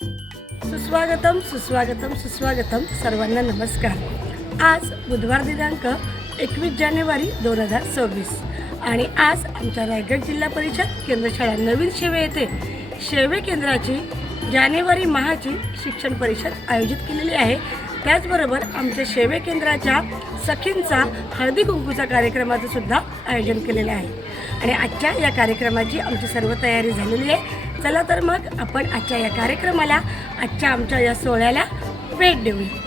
सुस्वागतम सुस्वागतम सुस्वागतम सर्वांना नमस्कार। आज बुधवार दिनांक 21 जानेवारी 2026 आणि आज आमच्या रायगड जिल्हा परिषद केंद्रशाळा नवीन शेवे येथे शेवे केंद्राची जानेवारी माहाची शिक्षण परिषद आयोजित केलेली आहे। त्याचबरोबर आमच्या शेवे केंद्राच्या सखींचा हळदी कुंकूचा कार्यक्रमाचं सुद्धा आयोजन केलेलं आहे आणि आजच्या या कार्यक्रमाची आमची सर्व तयारी झालेली आहे। चला तर मग आपण आजच्या या कार्यक्रमाला आमच्या या सोहळ्याला भेट देऊया।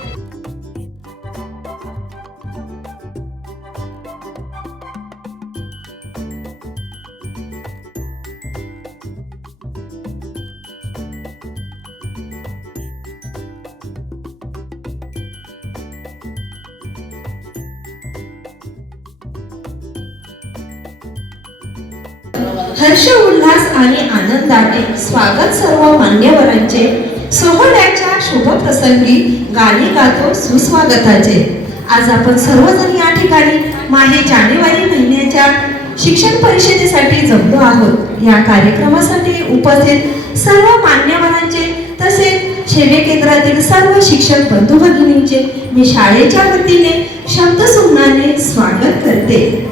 हर्ष उल्हास आणि आनंदाने स्वागत सर्व मान्यवरांचे। सोहळ्याच्या शुभ प्रसंगी गाणी गातो सुस्वागताचे। आज आपण सर्वजण या ठिकाणी माहे जानेवारी महिन्याच्या शिक्षण परिषदेसाठी जमलो आहोत। या कार्यक्रमासाठी उपस्थित सर्व मान्यवरांचे तसेच शेवे केंद्रातील सर्व शिक्षक बंधू भगिनींचे मी शाळेच्या वतीने शब्दसुमनाने स्वागत करते।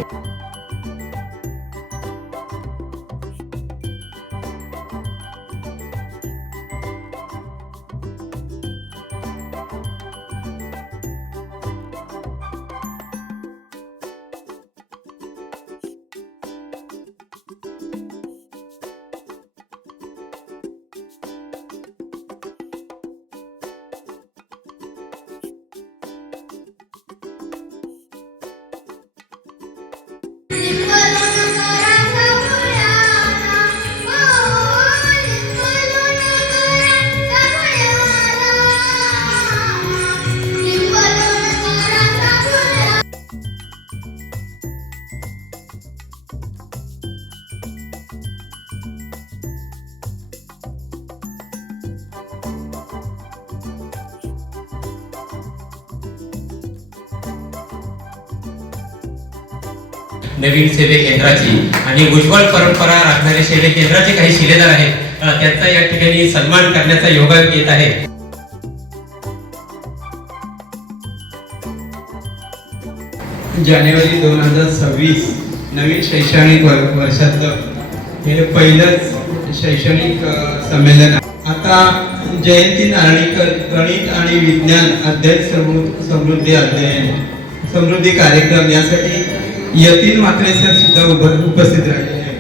नवीन सेवे केंद्राची आणि उज्ज्वल परंपरा राखणारे सेवे केंद्राचे काही शिलेदार आहेत, त्यांचा या ठिकाणी सन्मान करण्याचा योगायोग येत आहे। जानेवारी 2026 नवीन शैक्षणिक वर्षातलं हे पहिलंच शैक्षणिक संमेलन आहे। आता जयंती नारळीकर गणित आणि विज्ञान अध्ययन समृद्धी कार्यक्रम यासाठी यतीन मात्रे सर सुद्धा उपस्थित राहिले आहेत,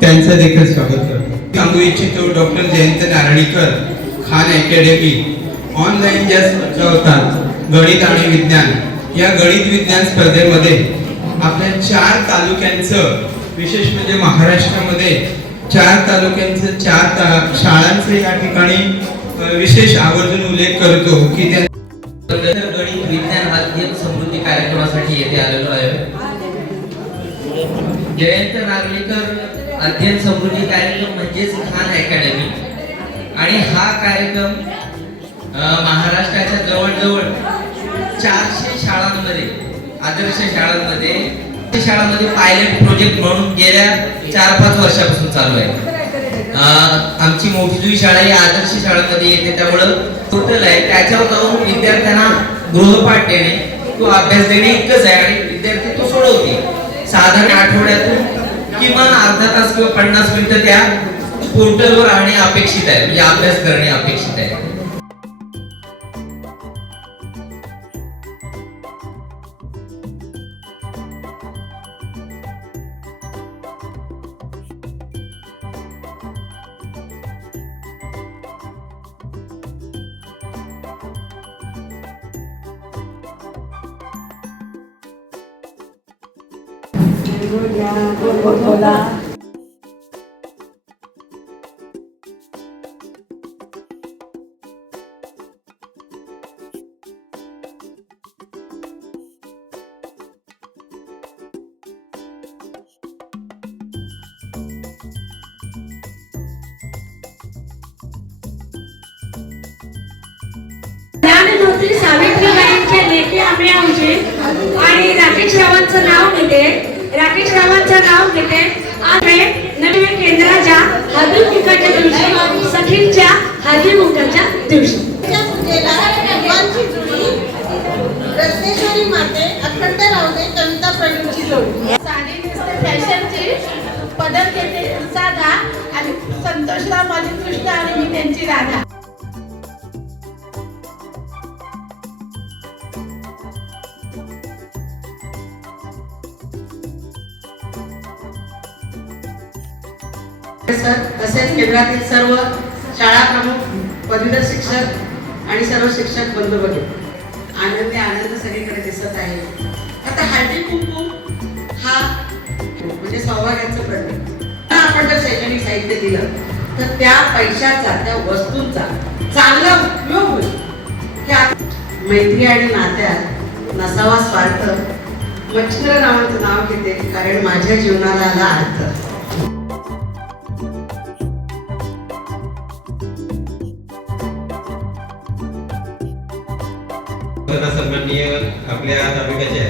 त्यांचं देखील स्वागत करतो। सांगू इच्छितो doctor Jayant Narlikar Khan academy online ज्या स्पर्धा होतात गणित आणि विज्ञान, या गणित विज्ञान स्पर्धेमध्ये आपल्या 4 तालुक्यांचं, विशेष म्हणजे महाराष्ट्रामध्ये 4 तालुक्यांचं 4 शाळांचं या ठिकाणी विशेष आवर्जून उल्लेख करतो की त्या गणित विज्ञान अध्ययन समृद्धी कार्यक्रमासाठी येथे आलेलो आहे। जयंत नार्वेकर अध्ययन समृद्धी कार्यक्रम म्हणजेच खान अकॅडमी आणि हा कार्यक्रम महाराष्ट्राच्या जवळजवळ 400 शाळांमध्ये, आदर्श शाळांमध्ये पायलट प्रोजेक्ट म्हणून गेल्या 4-5 वर्षापासून चालू आहे। आमची मोठीजुई शाळा ही आदर्श शाळांमध्ये येते, त्यामुळे टोटल आहे त्याच्यावर जाऊन विद्यार्थ्यांना गृहपाठ देणे, तो अभ्यास देणे इतकंच आहे आणि विद्यार्थी तो सोडवते। साधारण आठवड्यातून किमान अर्धा तास किंवा 50 मिनिटं त्या पोर्टलवर राहणे अपेक्षित आहे, म्हणजे अभ्यास करणे अपेक्षित आहे। ज्ञानज्योती सावित्रीबाईंचे लेखी आम्ही आमचे आणि राकेश रावांचं नाव घेते। राकेश रावांचं नाव घेते। आज नवीन केंद्राच्या हळदी कुंकवाच्या दिवशी सखींच्या हळदी कुंकाच्या दिवशी. या पूजेला भगवानची जुळी रत्नेश्वरी माते अखंड रावते कविता प्रवीणची जोडी. साडी नेसते फॅशनची, पदर घेते साधा आणि संतोषराव माझी कृष्ण आणि मी त्यांची राधा. तसेच केंद्रातील सर्व शाळा प्रमुख, पदवीधर शिक्षक आणि सर्व शिक्षक बंधू भगिनी, आनंद सगळीकडे दिसत आहे. आता हळदी कुंकू हा म्हणजे सौभाग्याचं प्रतीक. आपण जर शैक्षणिक साहित्य दिलं तर त्या पैशाचा, त्या वस्तूंचा चांगला उपयोग होईल. की मैत्री आणि नात्यात नसावा स्वार्थ. मच्छिंद्र रावांचं नाव घेते कारण माझ्या जीवनाला आला अर्थ. सन्माननीय आपल्या तालुक्याच्या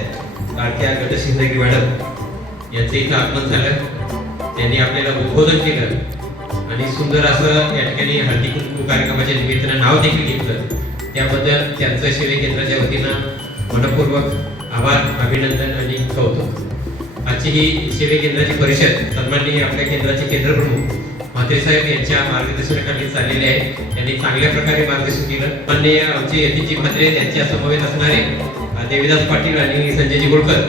लाडक्या गटशिंदगी मॅडम यांचं इथं आगमन झालं. त्यांनी आपल्याला उद्बोधन केलं आणि सुंदर असं या ठिकाणी हळदी कुंकू कार्यक्रमाच्या निमित्तानं नाव देखील घेतलं. त्याबद्दल त्यांचं सेवे केंद्राच्या वतीनं मनपूर्वक आभार, अभिनंदन आणि कौतुक. आजची ही सेवे केंद्राची परिषद सन्माननीय आपल्या केंद्राचे केंद्रप्रमुख म्हात्रे साहेब यांच्या मार्गदर्शनाखाली चाललेले आहे. त्यांनी चांगल्या प्रकारे मार्गदर्शन केलं. माननीय आमचे यतीजी म्हात्रे, त्यांच्या समवेत असणारे देवीदास पाटील आणि संजयजी गोळकर,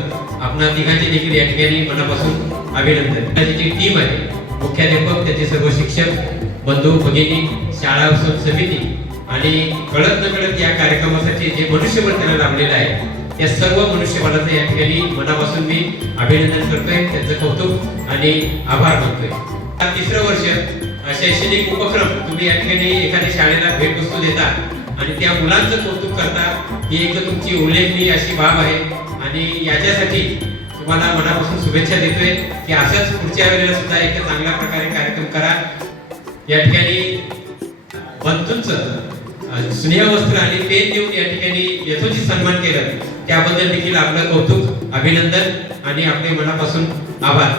आपणा तिघांचे देखील या ठिकाणी मनापासून अभिनंदन. त्यांची जी टीम आहे, मुख्याध्यापक, त्यांचे सर्व शिक्षक बंधू भगिनी, शाळा समिती आणि कळत न कळत या कार्यक्रमासाठी जे मनुष्यबळ त्यांना लाभलेलं आहे त्या सर्व मनुष्यबळाचं या ठिकाणी मनापासून मी अभिनंदन करतोय, त्यांचं कौतुक आणि आभार मानतोय. तिसरं वर्ष शैक्षणिक उपक्रम तुम्ही या ठिकाणी एखाद्या शाळेला भेटवस्तू देता आणि त्या मुलांचं कौतुक करता, ही एक तुमची उल्लेखनीय अशी बाब आहे आणि याच्यासाठी तुम्हाला मनापासून शुभेच्छा देतोय की असंच पुढच्या वेळेला सुद्धा एक चांगल्या प्रकारे कार्यक्रम करा. या ठिकाणी बंधूंचं स्नेहवस्त्र आणि पेन देऊन या ठिकाणी यथोचित सन्मान केलं, त्याबद्दल देखील आपलं कौतुक, अभिनंदन आणि आपले मनापासून आभार.